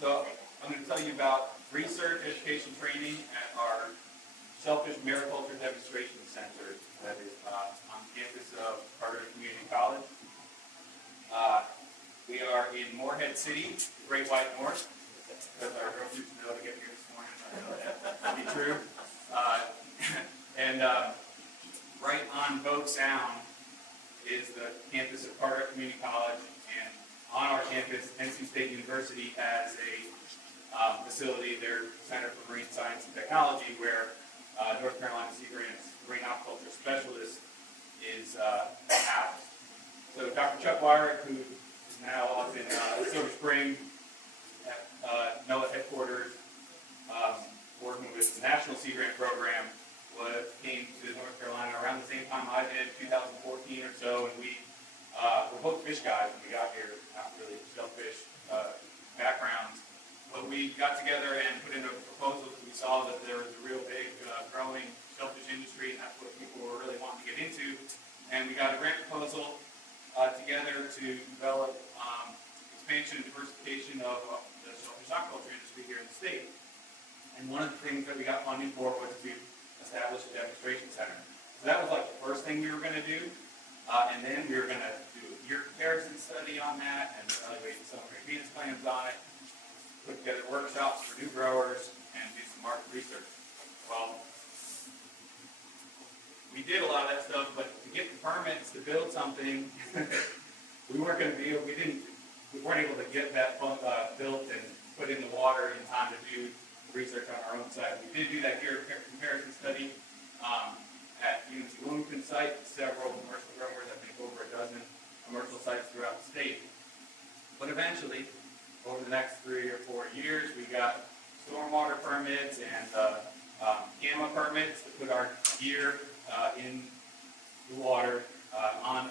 So I'm going to tell you about research, education, training at our Shellfish Mariculture Demonstration Center that is on campus of Carteret Community College. We are in Morehead City, Great White North, because our groceries know to get here this morning. I know that to be true. Right on Vogue Sound is the campus of Carteret Community College, and on our campus, NC State University has a facility, their Center for Marine Science and Technology, where North Carolina Sea Grant's marine aquaculture specialist is housed. So Dr. Chuck Wyrick, who is now up in Silver Spring at NOAA headquarters, working with the National Sea Grant Program, came to North Carolina around the same time I did, 2014 or so, and we were both fish guys when we got here, not really shellfish backgrounds, but we got together and put in a proposal because we saw that there was a real big growing shellfish industry, and that's what people were really wanting to get into, and we got a grant proposal together to develop expansion and diversification of the shellfish aquaculture industry here in the state. And one of the things that we got funding for was to establish a demonstration center. So that was like the first thing we were going to do. And then we were going to do a year comparison study on that and evaluate some Venus claims on it, put together workshops for new growers, and do some market research. Well, we did a lot of that stuff, but to get the permits to build something, we weren't able to get that built and put in the water in time to do research on our own site. We did do that year comparison study at Wilmington site, several commercial growers, I think over a dozen commercial sites throughout the state. But eventually, over the next 3 or 4 years, we got stormwater permits and gamma permits to put our gear in the water on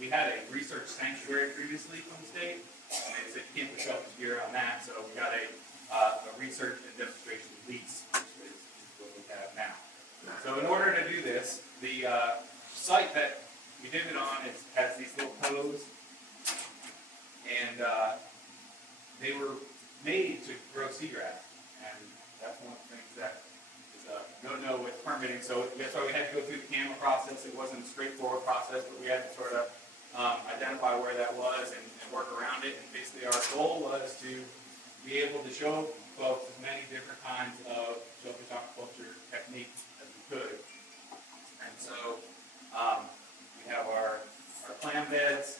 we had a research sanctuary previously from the state, and they said you can't put shellfish gear on that, so we got a research and demonstration lease, which is what we have now. So in order to do this, the site that we did it on has these little posts, and they were made to grow seagrass, and that's one of the things that is a no-no with permitting. So that's why we had to go through the CAMA process. It wasn't a straightforward process, but we had to sort of identify where that was and work around it. And basically our goal was to be able to show folks as many different kinds of shellfish aquaculture techniques as we could. And so we have our clam beds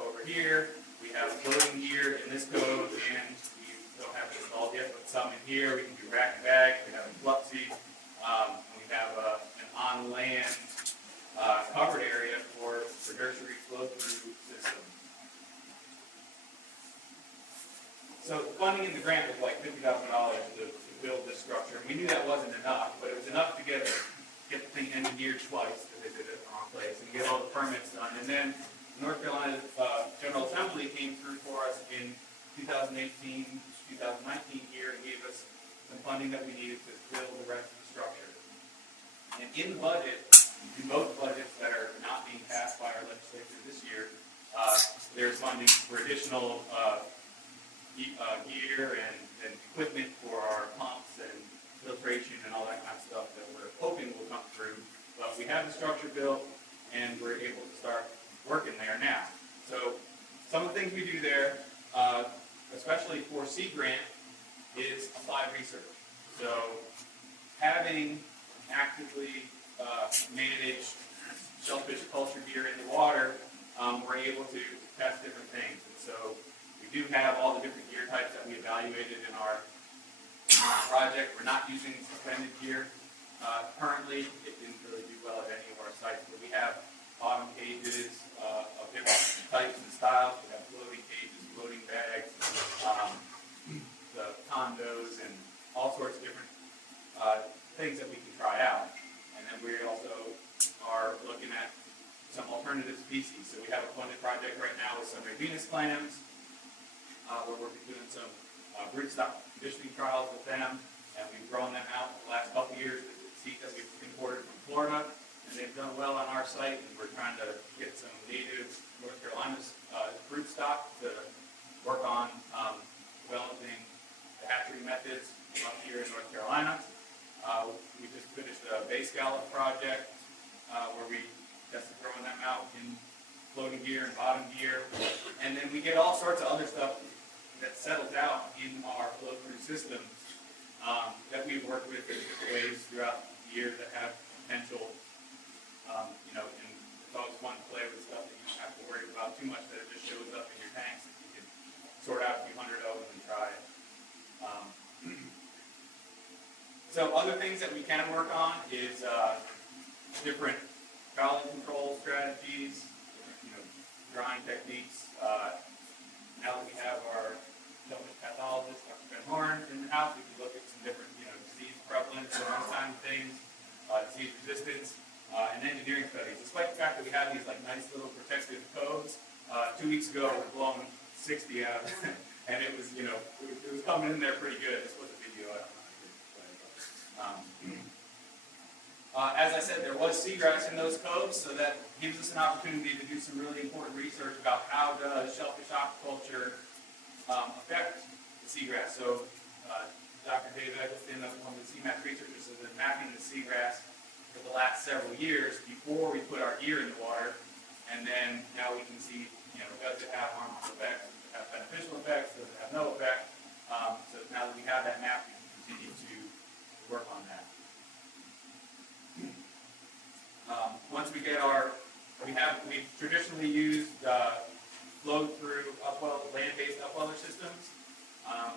over here. We have floating gear in this code, and we don't have it installed yet, but some in here. We can do rack and bag. We have a fluxy. We have an on-land covered area for tertiary flow-through system. So the funding in the grant was like $50,000 to build this structure. And we knew that wasn't enough, but it was enough to get the thing engineered twice, because they did it in the wrong place, and get all the permits done. And then North Carolina General Assembly came through for us in 2018, 2019 year, and gave us some funding that we needed to build the rest of the structure. And in the budget, in both budgets that are not being passed by our legislature this year, there's funding for additional gear and equipment for our pumps and filtration and all that kind of stuff that we're hoping will come through. But we have the structure built, and we're able to start working there now. So some of the things we do there, especially for Sea Grant, is applied research. So having actively managed shellfish culture gear in the water, we're able to test different things. And so we do have all the different gear types that we evaluated in our project. We're not using suspended gear currently. It didn't really do well at any of our sites, but we have bottom cages of different types and styles. We have floating cages, floating bags, the condos, and all sorts of different things that we can try out. And then we also are looking at some alternative species. So we have a funded project right now with some Venus clams. Where we're doing some broodstock conditioning trials with them, and we've grown them out the last couple years with the seed that we've imported from Florida, and they've done well on our site, and we're trying to get some native North Carolina's broodstock to work on methods up here in North Carolina. We just finished a bay scallop project where we tested throwing them out in floating gear and bottom gear. And then we get all sorts of other stuff that settles out in our flow-through systems that we've worked with in different ways throughout the year that have potential, you know, and it's always fun to play with stuff that you don't have to worry about too much, that it just shows up in your tanks. You can sort out a few hundred of them and try it. So other things that we can work on is different fouling control strategies, you know, drying techniques. Now that we have our shellfish pathologist, Dr. Ben Horn, in the house, we can look at some different, you know, disease prevalence and those kinds of things, disease resistance, and engineering studies. Despite the fact that we have these like nice little protective codes, 2 weeks ago we blown 60 out, and it was, you know, it was coming in there pretty good. This was a video. I don't know. As I said, there was seagrass in those codes, so that gives us an opportunity to do some really important research about how does shellfish aquaculture affect the seagrass. So Dr. David Eggleston, one of the CMAX researchers, has been mapping the seagrass for the last several years before we put our gear in the water, and then now we can see, you know, does it have harmful effects, does it have beneficial effects, does it have no effect. So now that we have that map, we can continue to work on that. Once we get our, we've traditionally used flow-through land-based upweller systems,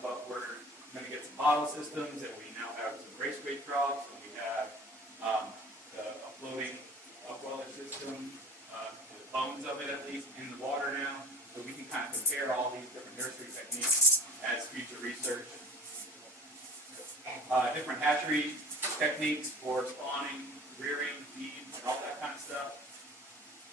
but we're going to get some model systems, and we now have some raceway troughs, and we have a floating upweller system, the bones of it at least in the water now, so we can kind of compare all these different nursery techniques as future research. Different hatchery techniques for spawning, rearing, feed, and all that kind of stuff.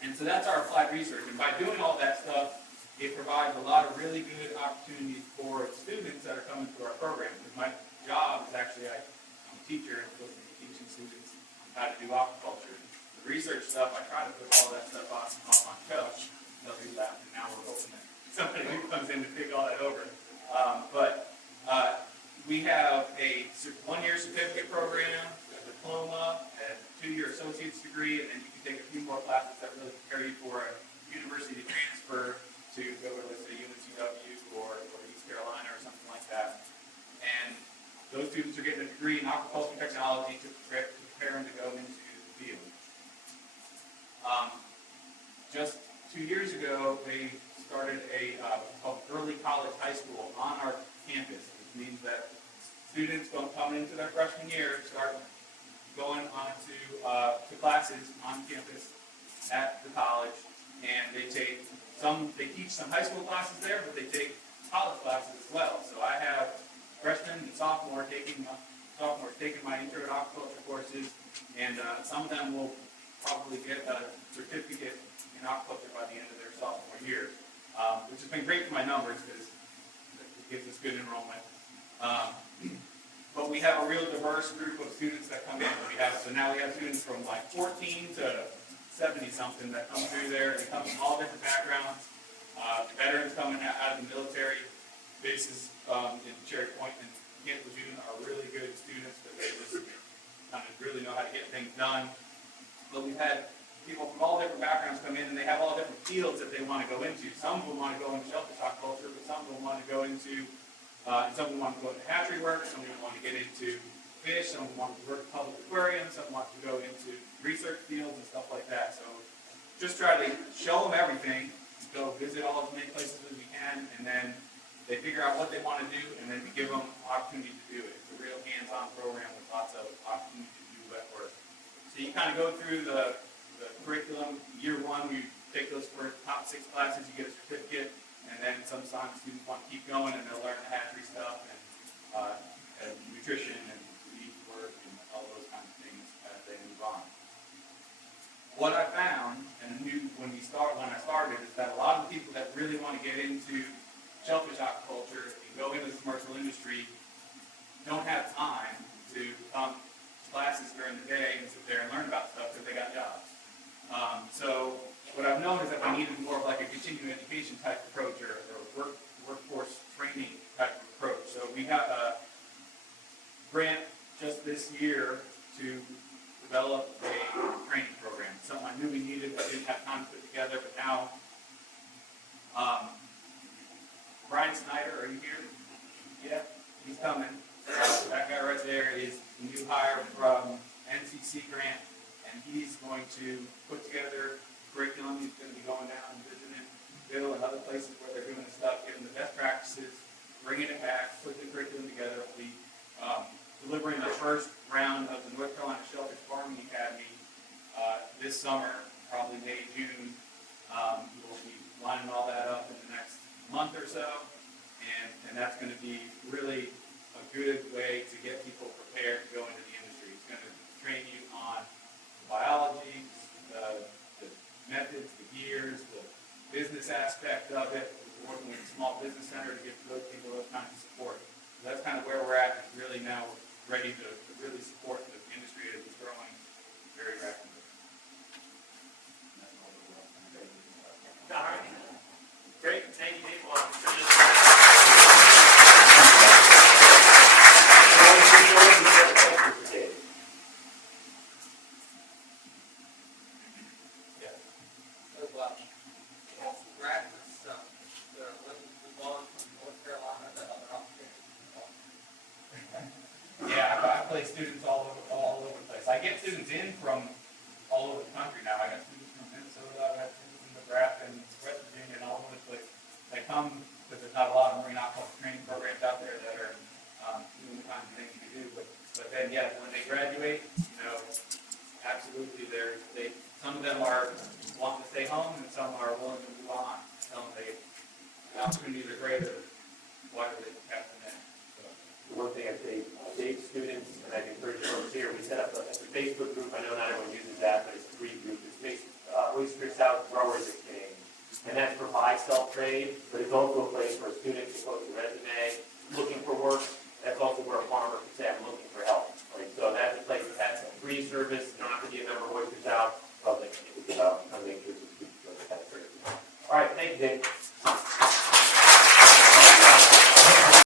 And so that's our applied research. And by doing all that stuff, it provides a lot of really good opportunities for students that are coming through our program. Because my job is actually, I'm a teacher and supposed to be teaching students how to do aquaculture. The research stuff, I try to put all that stuff off on shelf. They'll do that, and now we're hoping that somebody new comes in to pick all that over. We have a one-year certificate program, a diploma, a 2-year associate's degree, and then you can take a few more classes that really prepare you for a university transfer to go to, let's say, UNCW or East Carolina or something like that. And those students are getting a degree in aquaculture technology to prepare them to go into the field. Just 2 years ago, they started a called early college high school on our campus, which means that students don't come into their freshman year, start going on to classes on campus at the college, and they teach some high school classes there, but they take college classes as well. So I have freshmen and sophomores taking my intro to aquaculture courses, and some of them will probably get a certificate in aquaculture by the end of their sophomore year, which has been great for my numbers because it gives us good enrollment. But we have a real diverse group of students that come in. So now we have students from like 14 to 70 something that come through there. They come from all different backgrounds. Veterans coming out of the military bases in Cherry Point and Kent Lejeune are really good students because they just kind of really know how to get things done. But we've had people from all different backgrounds come in, and they have all different fields that they want to go into. Some of them want to go into shellfish aquaculture, but some of them want to go into some of them want to go into hatchery work, some of them want to get into fish, some of them want to work in public aquariums, some want to go into research fields and stuff like that. So just try to show them everything, go visit all as many places as we can, and then they figure out what they want to do, and then we give them opportunity to do it. It's a real hands-on program with lots of opportunity to do wet work. So you kind of go through the curriculum. Year one, you take those first top 6 classes, you get a certificate. And then sometimes students want to keep going, and they'll learn the hatchery stuff and nutrition and feed work and all those kinds of things as they move on. What I found, and knew when I started, is that a lot of the people that really want to get into shellfish aquaculture and go into the commercial industry don't have time to come to classes during the day and sit there and learn about stuff because they got jobs. So what I've known is that we needed more of like a continuing education type approach or workforce training type of approach. So we got grant just this year to develop a training program. Something I knew we needed, but didn't have time to put together, but now, Brian Snyder, are you here? Yeah, he's coming. That guy right there is the new hire from NCC grant, and he's going to put together curriculum. He's going to be going down and visiting Bill and other places where they're doing this stuff, giving the best practices, bringing it back, putting the curriculum together. We'll be delivering the first round of the North Carolina Shellfish Farming Academy this summer, probably May, June. We'll be lining all that up in the next month or so, and that's going to be really a good way to get people prepared to go into the industry. It's going to train you on the biology, the methods, the gears, the business aspect of it. We're working with a small business center to give those people those kinds of support. So that's kind of where we're at. Is really now we're ready to really support the industry that is growing very rapidly. All right. Great. Thank you, Dave. Students all over the place. I get students in from all over the country now. I got students from Minnesota, I got students from Nebraska and West Virginia and all over the place. They come because there's not a lot of marine aquaculture training programs out there that are doing the kinds of things we do. But then, yeah, when they graduate, absolutely, some of them are wanting to stay home and some are willing to move on. Some the opportunities are greater. Why do they have to net? One thing I'd say, Dave's students, and I'd encourage folks here, we set up a Facebook group. I know not everyone uses that, but it's a free group. It's Oyster South Growers Exchange. And that's for buy-sell trade, but it's also a place for a student to post a resume, looking for work. That's also where a farmer can say, I'm looking for help. Right? So that's a place that's a free service. You don't have to be a member of Oyster South. Public. I'll make sure to speak to that. All right, thank you, Dave.